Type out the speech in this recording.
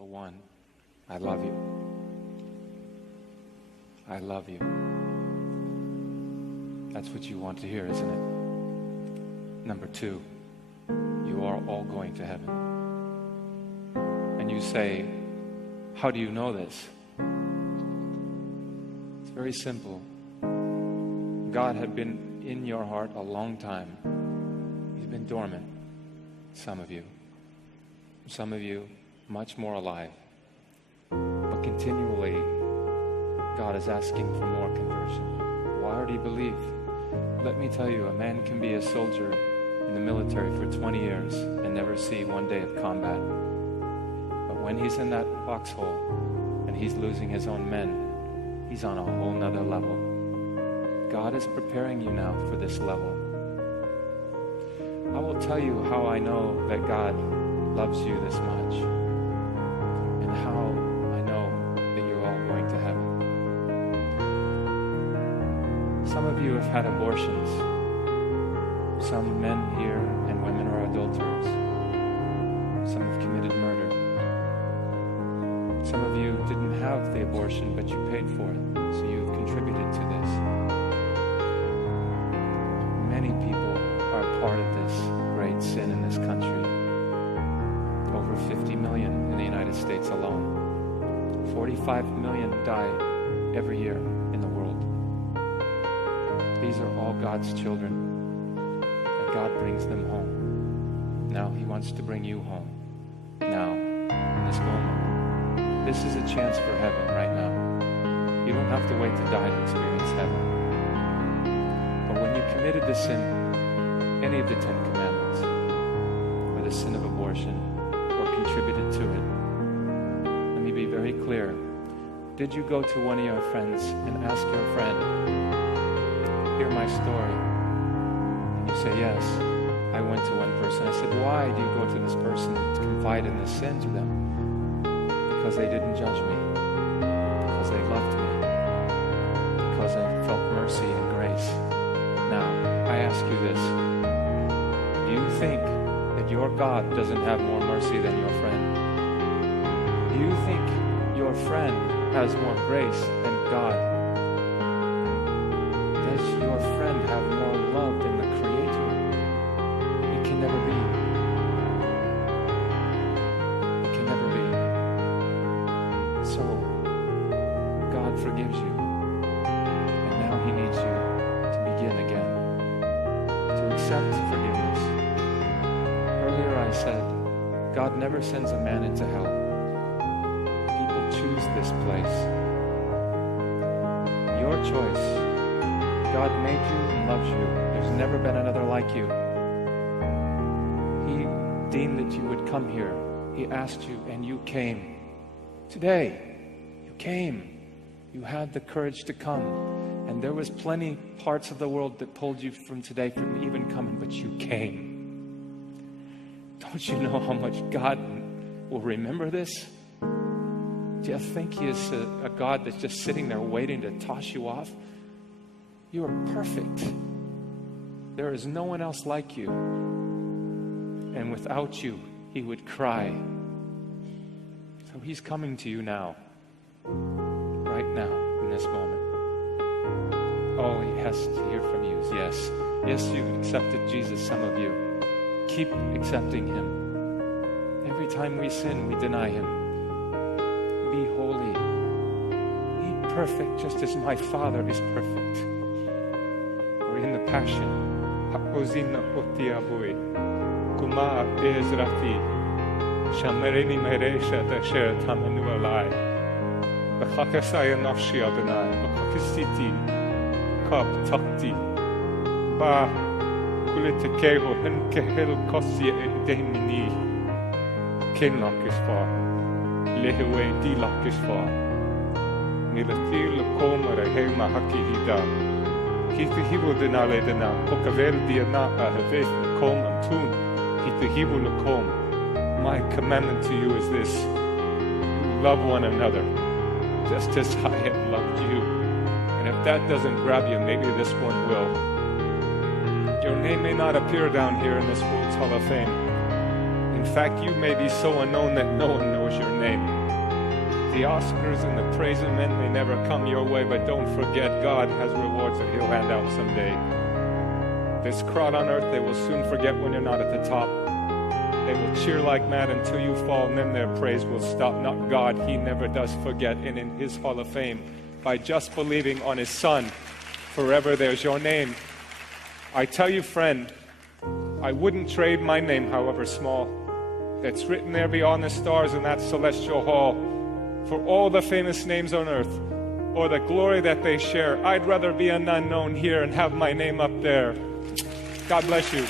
Number one, I love you. I love you. That's what you want to hear, isn't it? Number two, you are all going to heaven. And you say, how do you know this? It's very simple. God had been in your heart a long time. He's been dormant. Some of you. Some of you, much more alive. But continually, God is asking for more conversion. Why do you believe? Let me tell you, a man can be a soldier in the military for 20 years and never see one day of combat. But when he's in that foxhole and he's losing his own men, he's on a whole nother level. God is preparing you now for this level. I will tell you how I know that God loves you this much and how I know that you're all going to heaven. Some of you have had abortions. Some men here and women are adulterers. Some have committed murder. Some of you didn't have the abortion, but you paid for it, so you've contributed to this. Many people are part of this great sin in this country. Over 50 million in the United States alone. 45 million die every year in the world. These are all God's children, and God brings them home. Now He wants to bring you home. Now, in this moment. This is a chance for heaven right now. You don't have to wait to die to experience heaven. But when you committed the sin, any of the 10 commandments, or the sin of abortion, or contributed to it, let me be very clear. Did you go to one of your friends and ask your friend, hear my story? And you say, yes. I went to one person. I said, why do you go to this person to confide in this sin to them? Because they didn't judge me. Because they loved me. Because I felt mercy and grace. Now, I ask you this. Do you think that your God doesn't have more mercy than your friend? Do you think your friend has more grace than God? Does your friend have more love than the Creator? It can never be. It can never be. So, God forgives you. And now He needs you to begin again. To accept forgiveness. Earlier I said, God never sends a man into hell. People choose this place. Your choice. God made you and loves you. There's never been another like you. He deemed that you would come here. He asked you and you came. Today, you came. You had the courage to come. And there was plenty parts of the world that pulled you from today from even coming, but you came. Don't you know how much God will remember this? Do you think He is a God that's just sitting there waiting to toss you off? You are perfect. There is no one else like you. And without you, He would cry. So He's coming to you now. Right now, in this moment. All He has to hear from you is yes. Yes, you've accepted Jesus, some of you. Keep accepting Him. Every time we sin, we deny Him. Be holy. Be perfect, just as my Father is perfect. Or in the Passion, Hakozina Otiabui, Kuma Ezrati, Shamerini Meresha Dasher Tamanu Alai, Bakakasaya Nafshi Adonai, Bakakisiti, Kap Takti, Ba Kulitakeho, Henkehel Kosia Demini, Kinlock is far, Lehewe Dilak is far, Milatil Komara Hema Haki Hida. Kita hibu denale dena, pokavel diana ahavet kom antun, kita hibu lakom. My commandment to you is this: love one another, just as I have loved you. And if that doesn't grab you, maybe this one will. Your name may not appear down here in this World's Hall of Fame. In fact, you may be so unknown that no one knows your name. The Oscars and the praise of men may never come your way, but don't forget, God has rewards that He'll hand out someday. This crowd on earth, they will soon forget when you're not at the top. They will cheer like mad until you fall, and then their praise will stop. Not God, He never does forget. And in His Hall of Fame, by just believing on His Son, forever there's your name. I tell you, friend, I wouldn't trade my name, however small, that's written there beyond the stars in that celestial hall, for all the famous names on earth, or the glory that they share. I'd rather be an unknown here and have my name up there. God bless you.